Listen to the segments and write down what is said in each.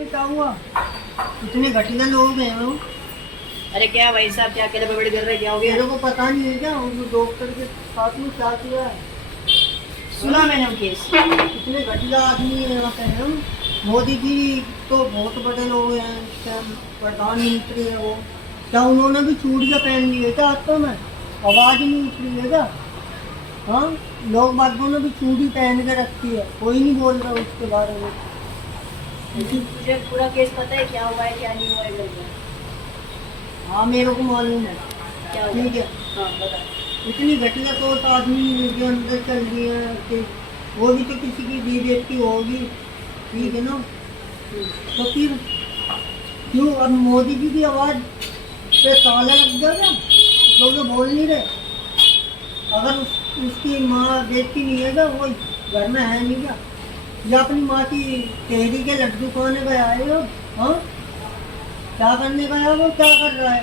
में क्या हुआ? इतने घटिया लोग हैं वो। अरे क्या भाई साहब, क्या अकेले बड़े कर रहे, क्या हो गया? मेरे को पता नहीं है क्या उस डॉक्टर के साथ में क्या किया है। सुना मैंने वो केस। इतने घटिया आदमी है यहाँ पे हैं। मोदी जी तो बहुत बड़े लोग हैं, प्रधानमंत्री है वो। क्या उन्होंने भी चूड़ियाँ पहन ली है क्या हाथों में? आवाज़ नहीं उठ रही है क्या? हाँ, लोग बागों ने भी चूड़ी पहन के रखी है, कोई नहीं बोल रहा उसके बारे में। मुझे पूरा केस पता है, क्या हुआ है क्या नहीं हुआ है करके। हाँ, मेरे को मालूम है। क्या हुआ? ठीक है। हाँ बता। इतनी घटिया सोच आदमी के अंदर चल रही है कि वो भी तो किसी की दी बेटी होगी, ठीक है ना? तो फिर क्यों अब मोदी जी की आवाज़ पे ताला लग गया क्या? लोग बोल नहीं रहे। अगर उसकी माँ बेटी नहीं है क्या, वो घर में है नहीं क्या? या अपनी माँ की तेहरी के लड्डू खाने गया है वो? हाँ, क्या करने गया वो, क्या कर रहा है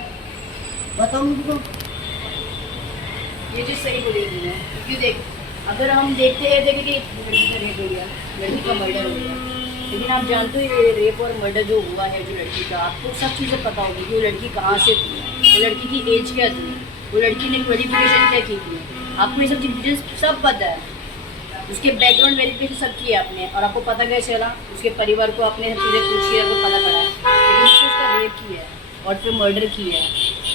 बताओ मुझको। ये चीज़ सही बोली तुमने, क्योंकि देख, अगर हम देखते हैं कि लड़की का रेप हो गया, लड़की का मर्डर हो गया, लेकिन आप जानते हो ये रेप और मर्डर जो हुआ है जो लड़की का, आपको सब चीज़ें पता होगी कि वो लड़की कहाँ से थी, वो लड़की की एज क्या थी, वो लड़की ने क्वालिफिकेशन क्या की थी, आपको ये सब चीज़ें सब पता है। उसके बैकग्राउंड वेरिफिकेशन सब किया आपने, और आपको पता कैसे चला? उसके परिवार को आपने सब चीज़ें पूछी है, आपको पता पड़ा है। लेकिन उसने उसका रेप किया है और फिर मर्डर किया है,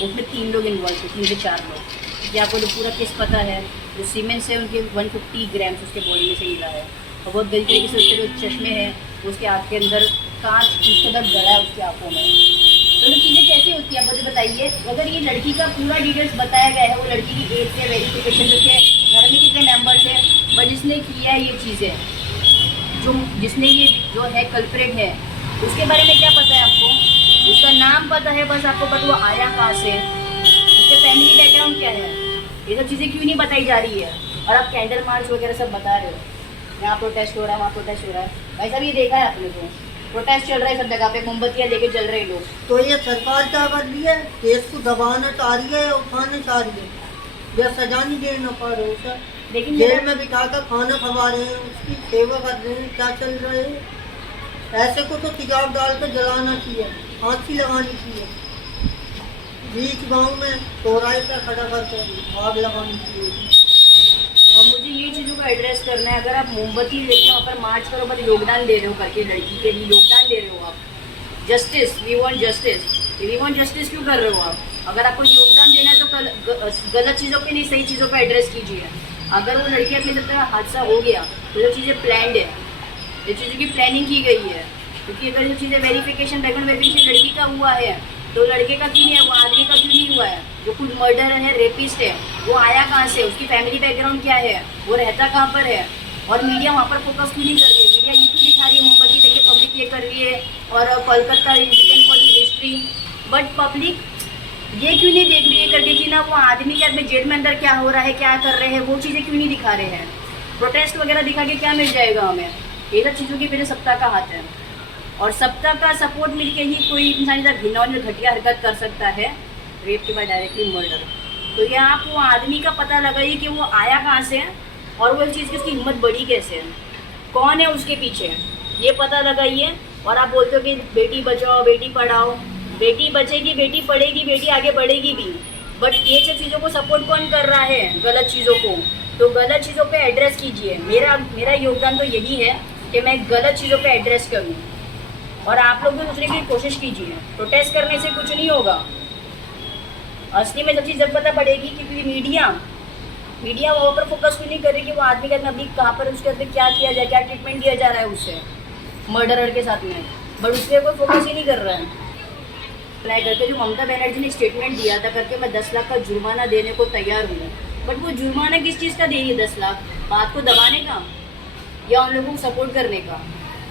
उसमें 3 लोग इन्वॉल्व थे, 3 से 4 लोग। कि आपको तो पूरा केस पता है। जो सीमेंट से उनके 150 ग्राम्स उसके बॉडी में से मिला है, और बहुत गलत तरीके से उसके जो चश्मे हैं उसके आँख के अंदर कांच उसके अंदर गड़ा है उसकी आँखों में। तो ये चीज़ें कैसे होती है आप मुझे बताइए। अगर ये लड़की का पूरा डिटेल्स बताया गया है, वो लड़की की एज से वेरिफिकेशन, उसके घर में कितने मेंबर्स हैं, बट जिसने किया है ये चीज़ें, जो जिसने ये जो है कल्प्रेट है, उसके बारे में क्या पता है आपको? उसका नाम पता है बस आपको, बट वो आया कहाँ से, उसके फैमिली बैकग्राउंड क्या है, ये सब चीज़ें क्यों नहीं बताई जा रही है? और आप कैंडल मार्च वगैरह सब बता रहे हो, यहाँ प्रोटेस्ट हो रहा है, वहाँ प्रोटेस्ट हो रहा है। भाई साहब ये देखा है आपने, तो प्रोटेस्ट चल रहा है सब जगह पे, मोमबत्तियाँ लेके चल रहे हैं लोग। तो ये सरकार क्या कर रही है? केस को दबाना चाह रही है, उठाना चाह रही है, या सजा नहीं देना पा रहे हो सर? लेकिन जेल में बिठा कर खाना खवा रहे हैं, उसकी सेवा कर रहे हैं, क्या चल रहा है? ऐसे को तो तेजाब डाल कर जलाना चाहिए, फांसी लगानी चाहिए, बीच गांव में चौराहे पर खड़ा करके आग लगानी चाहिए। और मुझे ये चीज़ों को एड्रेस करना है। अगर आप मोमबत्ती लेके वहाँ पर मार्च करो, पर योगदान दे रहे हो करके, लड़की के लिए योगदान दे रहे हो आप, जस्टिस, वी वांट जस्टिस क्यों कर रहे हो आप? अगर आपको योगदान देना है तो गलत चीज़ों पे नहीं, सही चीज़ों पे एड्रेस कीजिए। अगर वो लड़की अपने साथ हादसा हो गया तो ये चीज़ें प्लान्ड है, ये चीज़ों की प्लानिंग की गई है। क्योंकि अगर जो चीज़ें वेरिफिकेशन, बैकग्राउंड वेरिफिकेशन लड़की का हुआ है, तो लड़के का क्यों नहीं है, वो आदमी का क्यों नहीं हुआ है? जो खुद मर्डर है, रेपिस्ट है, वो आया कहाँ से, उसकी फैमिली बैकग्राउंड क्या है, वो रहता कहाँ पर है? और मीडिया वहाँ पर फोकस क्यों नहीं कर रही है? मीडिया ये क्यों दिखा रही है, मोमबत्ती लेके पब्लिक ये कर रही है, और Kolkata incident for the history, but public ये क्यों नहीं देख रही है करके कि ना वो आदमी के आदमी जेल में अंदर क्या हो रहा है, क्या कर रहे हैं, वो चीज़ें क्यों नहीं दिखा रहे हैं? प्रोटेस्ट वगैरह दिखा के क्या मिल जाएगा हमें? ये सब चीज़ों के पीछे सत्ता का हाथ है, और सत्ता का सपोर्ट मिलके ही कोई इंसान इधर घिनौनी और घटिया हरकत कर सकता है, रेप के बाद डायरेक्टली मर्डर। तो ये आप वो आदमी का पता लगाइए कि वो आया कहाँ से है, और वो चीज़ की उसकी हिम्मत बढ़ी कैसे है, कौन है उसके पीछे, ये पता लगाइए। और आप बोलते हो कि बेटी बचाओ, बेटी पढ़ाओ, बेटी बचेगी, बेटी पढ़ेगी, बेटी आगे बढ़ेगी भी, बट ये सब चीज़ों को सपोर्ट कौन कर रहा है, गलत चीज़ों को? तो गलत चीज़ों पे एड्रेस कीजिए। मेरा योगदान तो यही है कि मैं गलत चीज़ों पे एड्रेस करूँ, और आप लोग भी दूसरे की कोशिश कीजिए। प्रोटेस्ट करने से कुछ नहीं होगा, असली में सब चीज़ जब पता पड़ेगी। क्योंकि मीडिया वहाँ पर फोकस क्यों नहीं कर रही कि वो आदमी का अभी कहाँ पर, उसके अंदर क्या किया जाए, क्या ट्रीटमेंट दिया जा रहा है उससे, मर्डरर के साथ में, बट उस पर कोई फोकस ही नहीं कर रहा है। अप्लाई करके जो ममता बनर्जी ने स्टेटमेंट दिया था करके, मैं 10 लाख का जुर्माना देने को तैयार हूँ, बट वो जुर्माना किस चीज़ का दे रही है? 10 लाख बात को दबाने का या उन लोगों को सपोर्ट करने का?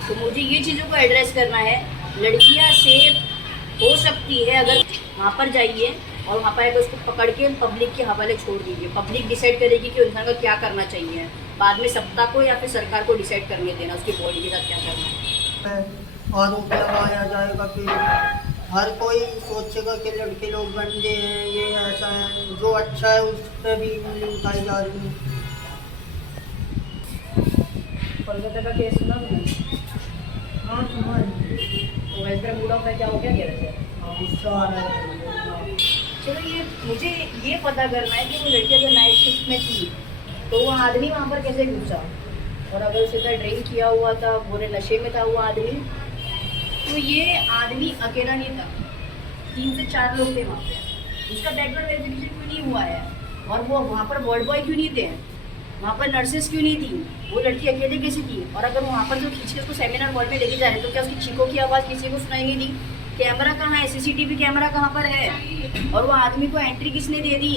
तो मुझे ये चीज़ों को एड्रेस करना है। लड़कियाँ सेफ हो सकती है अगर वहाँ पर जाइए, और वहाँ पर उसको पकड़ के पब्लिक के हवाले छोड़ दीजिए। पब्लिक डिसाइड करेगी कि इंसान को क्या करना चाहिए, बाद में सत्ता को या फिर सरकार को डिसाइड करने देना उसकी बॉडी के साथ क्या करना है। आरोप लगाया जाएगा कि हर कोई सोचेगा कि लड़के लोग गंदे हैं, ये ऐसा है, जो अच्छा है उस पर भी उंगली उठाई जा रही है। कोलकाता का केस सुना तुमने? हाँ सुना है। तेरा मूड ऑफ है, क्या हो गया कह रहे थे? गुस्सा आ रहा है। चलो ये मुझे ये पता करना है कि वो लड़की अगर नाइट शिफ्ट में थी तो वो आदमी वहाँ पर कैसे घुसा, और अगर उसे इतना ड्रिंक किया हुआ था, बुरे नशे में था वो आदमी, तो ये आदमी अकेला नहीं था, 3 से 4 लोग थे वहाँ पे। उसका बैकग्राउंड वेरिफिकेशन क्यों नहीं हुआ है, और वो वहाँ पर वार्ड बॉय क्यों नहीं थे, वहाँ पर नर्सेस क्यों नहीं थी, वो लड़की अकेले कैसे थी? और अगर वहाँ पर जो खींच के उसको सेमिनार हॉल में लेके जा रहे हैं तो क्या उसकी चीखों की आवाज़ किसी को सुनाई नहीं दी? कैमरा कहाँ है, सीसीटीवी कैमरा कहाँ पर है? और वो आदमी को एंट्री किसने दे दी?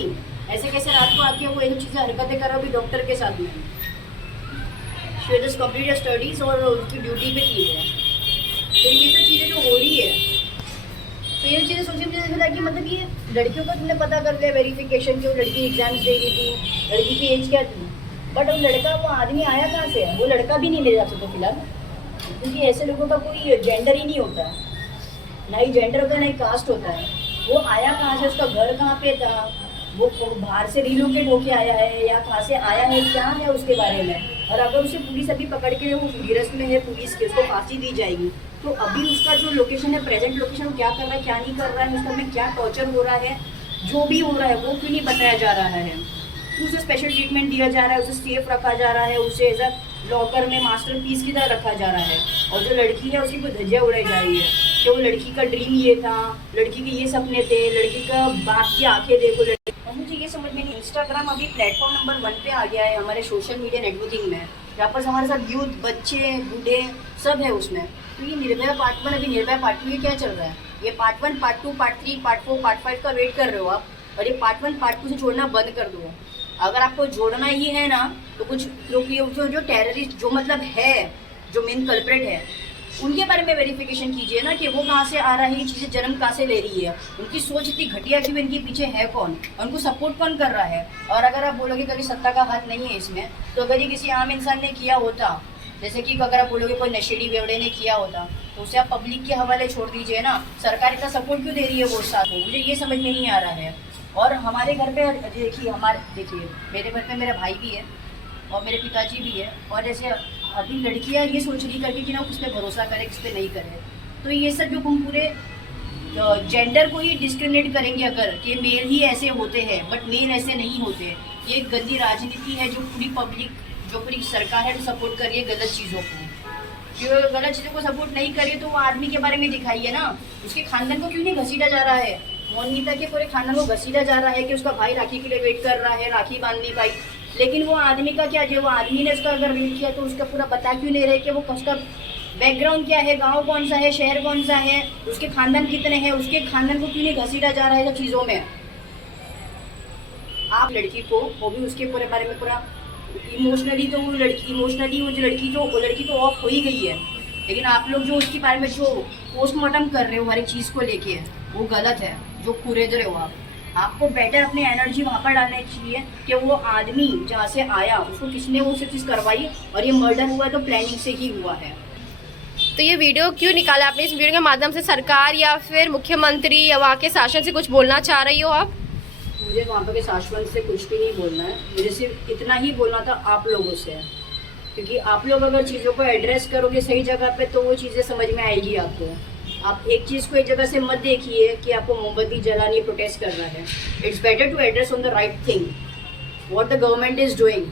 ऐसे कैसे रात को आके वो ये चीज़ें हरकतें कर रहा भी डॉक्टर के साथ में? शी जस्ट कंप्लीट स्टडीज और उसकी ड्यूटी पे थी वो। तो ये सब चीज़ें जो हो रही है, तो ये चीज़ें सोच के मुझे ऐसा लगा कि मतलब ये लड़कियों का तुमने पता कर लिया वेरिफिकेशन की, वो लड़की एग्जाम्स दे रही थी, लड़की की एज क्या थी, बट वो लड़का वो आदमी आया कहाँ से है? वो लड़का भी नहीं ले जा सकते फिलहाल, क्योंकि ऐसे लोगों का कोई जेंडर ही नहीं होता, ना ही जेंडर होता है ना ही कास्ट होता है। वो आया कहाँ से, उसका घर कहाँ पे था, वो बाहर से रिलोकेट होके आया है या कहाँ से आया है, क्या है उसके बारे में। और अगर उसे पुलिस अभी पकड़ के वो गिरफ्त में है पुलिस की, उसको फांसी दी जाएगी, तो अभी उसका जो लोकेशन है, प्रेजेंट लोकेशन, क्या कर रहा है क्या नहीं कर रहा है, उसका में क्या टॉर्चर हो रहा है, जो भी हो रहा है वो क्यों नहीं बताया जा रहा है? उसे स्पेशल ट्रीटमेंट दिया जा रहा है, उसे सेफ रखा जा रहा है, उसे एज अ लॉकर में मास्टर पीस की तरह रखा जा रहा है, और जो लड़की है उसकी कोई धज्जियाँ उड़ाई जा रही है कि वो लड़की का ड्रीम ये था, लड़की के ये सपने थे, लड़की का बाप की आंखें देखो लड़की। और मुझे ये समझ में नहीं, इंस्टाग्राम अभी प्लेटफॉर्म नंबर 1 पे आ गया है हमारे सोशल मीडिया नेटवर्किंग में, जहाँ पर हमारे साथ यूथ, बच्चे, बूढ़े सब है उसमें। तो ये निर्भया पार्ट 1, अभी निर्भया पार्ट 2 ये क्या चल रहा है? ये part 1, part 2, part 3, part 4, part 5 का वेट कर रहे हो आप, और ये पार्ट 1, पार्ट 2 से जोड़ना बंद कर दो। अगर आपको जोड़ना ही है ना, तो कुछ लोग जो टेररिस्ट जो मतलब है, जो मेन कल्प्रेट है, उनके बारे में वेरिफिकेशन कीजिए ना कि वो कहाँ से आ रहा है, ये चीज़ें जन्म कहाँ से ले रही है, उनकी सोच इतनी घटिया क्यों, इनके पीछे है कौन, उनको सपोर्ट कौन कर रहा है। और अगर आप बोलोगे कभी सत्ता का हाथ नहीं है इसमें, तो अगर ये किसी आम इंसान ने किया होता, जैसे कि अगर आप बोलोगे कोई नशेड़ी बेवड़े ने किया होता, तो उसे आप पब्लिक के हवाले छोड़ दीजिए ना, सरकार इतना सपोर्ट क्यों दे रही है वो साथ में? मुझे ये समझ में नहीं आ रहा है। और हमारे घर पे देखिए मेरे घर पे मेरा भाई भी है और मेरे पिताजी भी है, और जैसे अभी लड़कियां ये सोच रही करके कि ना किस पे भरोसा करे किस पे नहीं करे, तो ये सब जो हम पूरे जेंडर को ही डिस्क्रिमिनेट करेंगे अगर कि मेल ही ऐसे होते हैं बट मेल ऐसे नहीं होते, ये एक गंदी राजनीति है जो पूरी पब्लिक, जो पूरी सरकार है जो सपोर्ट कर रही है गलत चीज़ों को। जो गलत चीज़ों को सपोर्ट नहीं करे तो वो आदमी के बारे में दिखाइए ना, उसके खानदान को क्यों नहीं घसीटा जा रहा है? मोनिता के पूरे खानदान को घसीटा जा रहा है कि उसका भाई राखी के लिए वेट कर रहा है, राखी बांधनी भाई, लेकिन वो आदमी का क्या, जो वो आदमी ने उसका अगर वेट किया तो उसका पूरा बता क्यों नहीं रहे कि वो उसका बैकग्राउंड क्या है, गांव कौन सा है, शहर कौन सा है, उसके खानदान कितने हैं, उसके खानदान को क्यों नहीं घसीटा जा रहा है सब चीज़ों में। आप लड़की को, वो भी उसके पूरे बारे में पूरा इमोशनली, तो वो लड़की तो ऑफ हो ही गई है, लेकिन आप लोग जो उसके बारे में जो पोस्टमार्टम कर रहे हो हर एक चीज़ को लेके, वो गलत है, जो कुरेद रहे हो आपको बेटर अपनी एनर्जी वहाँ पर डालनी चाहिए कि वो आदमी जहाँ से आया उसको किसने वो सब चीज़ करवाई, और ये मर्डर हुआ तो प्लानिंग से ही हुआ है। तो ये वीडियो क्यों निकाला आपने? इस वीडियो के माध्यम से सरकार या फिर मुख्यमंत्री या वहाँ के शासन से कुछ बोलना चाह रही हो आप? मुझे वहाँ पर के शासन से कुछ भी नहीं बोलना है, मुझे सिर्फ इतना ही बोलना था आप लोगों से, क्योंकि आप लोग अगर चीज़ों को एड्रेस करोगे सही जगह पे तो वो चीज़ें समझ में आएगी आपको। आप एक चीज़ को एक जगह से मत देखिए कि आपको मोमबत्ती जलानी प्रोटेस्ट करना है। It's better to address on the right thing, what the government is doing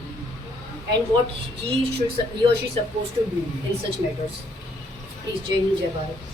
and what he और she suppose to do in such matters. Please, जय हिंद, जय भारत।